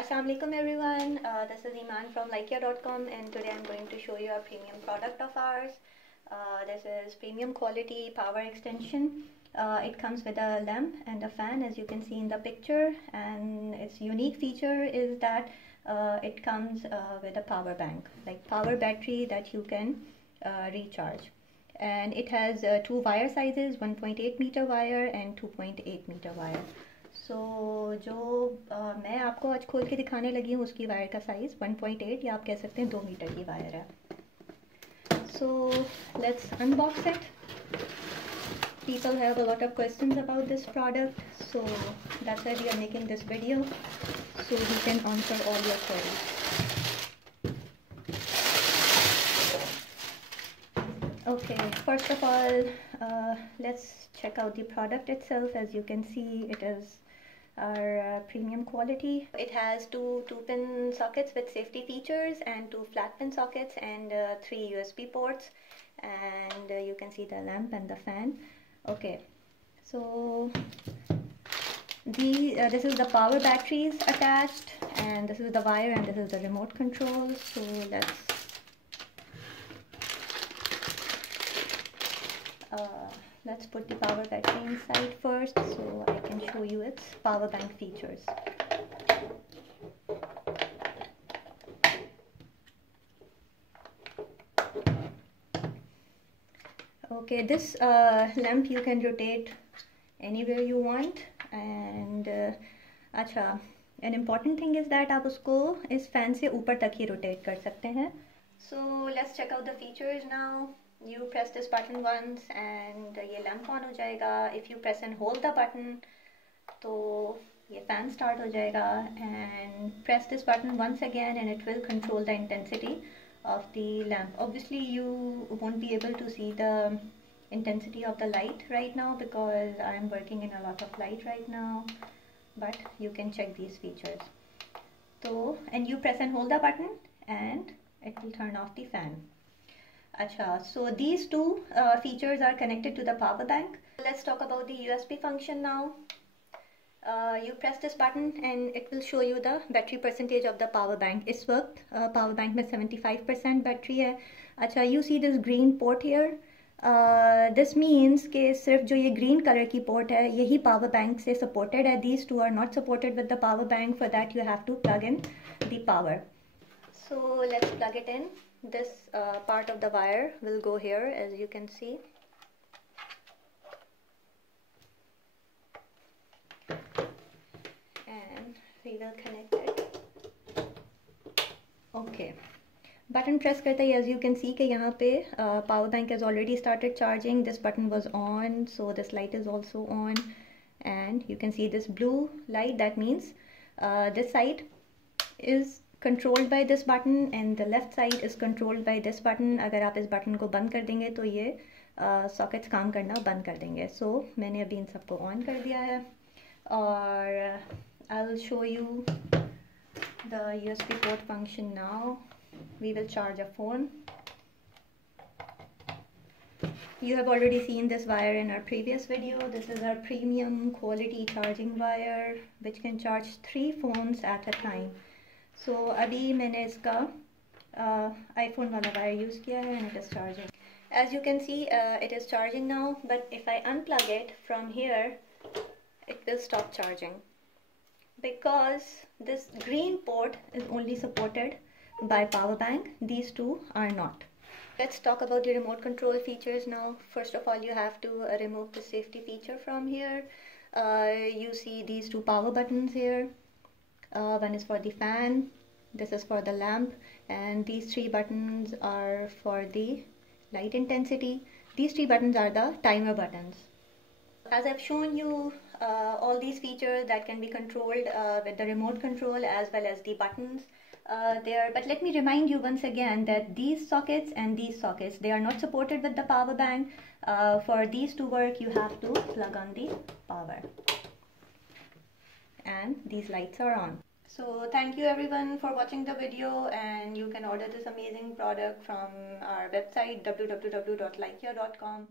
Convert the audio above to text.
Assalamu alaikum everyone, this is Iman from Likeya.com and today I'm going to show you a premium product of ours. This is premium quality power extension. It comes with a lamp and a fan, as you can see in the picture, and its unique feature is that it comes with a power bank, like power battery that you can recharge. And it has two wire sizes, 1.8 meter wire and 2.8 meter wire. जो मैं आपको आज खोल के दिखाने लगी हूँ उसकी वायर का साइज़ 1.8 या आप कह सकते हैं 2 मीटर की वायर है. So let's unbox it. People have a lot of questions about this product, so that's why we are making this video, so we can answer all your queries. Okay, first of all, let's check out the product itself. As you can see, it is our premium quality. It has two 2-pin sockets with safety features and 2 flat pin sockets and 3 USB ports, and you can see the lamp and the fan. Okay, so this is the power batteries attached, and this is the wire, and this is the remote control. So let's put the power battery inside first so I can show you its power bank features. Okay, this lamp you can rotate anywhere you want, and an important thing is that आप उसको इस fan से ऊपर तक ही rotate कर सकते हैं. So let's check out the features now. You press this button once and ये lamp on हो जाएगा. If you press and hold the button तो ये fan start हो जाएगा, and press this button once again and it will control the intensity of the lamp. Obviously you won't be able to see the intensity of the light right now because I am working in a lot of light right now, but you can check these features. So, and you press and hold the button and it will turn off the fan. So these two features are connected to the power bank. Let's talk about the USB function now. You press this button and it will show you the battery percentage of the power bank. इस वक्त power bank में 75% battery है. You see this green port here. This means कि सिर्फ जो ये green color की port है यही power bank से supported है. These two are not supported with the power bank. For that you have to plug in the power. So let's plug it in. This part of the wire will go here, as you can see. And we will connect it. Okay. Button press करते ही as you can see कि यहाँ पे power bank has already started charging. This button was on, so this light is also on, and you can see this blue light. That means this side is controlled by this button and the left side is controlled by this button. अगर आप इस button को बंद कर देंगे तो ये sockets काम करना बंद कर देंगे. So मैंने अभी इन सबको ऑन कर दिया है, और I will show you the USB port function now. We will charge a phone. You have already seen this wire in our previous video. This is our premium quality charging wire which can charge 3 phones at a time. So अभी मैंने इसका iPhone वाला wire use किया है and it is charging. As you can see, it is charging now, but if I unplug it from here, it will stop charging because this green port is only supported by power bank. These two are not. Let's talk about the remote control features now. First of all, you have to remove the safety feature from here. You see these 2 power buttons here. One is for the fan, this is for the lamp, and these 3 buttons are for the light intensity. These 3 buttons are the timer buttons. As I've shown you all these features that can be controlled with the remote control as well as the buttons there, but let me remind you once again that these sockets and these sockets, they are not supported with the power bank. For these to work you have to plug on the power, and these lights are on. So thank you everyone for watching the video, and you can order this amazing product from our website www.likeya.com.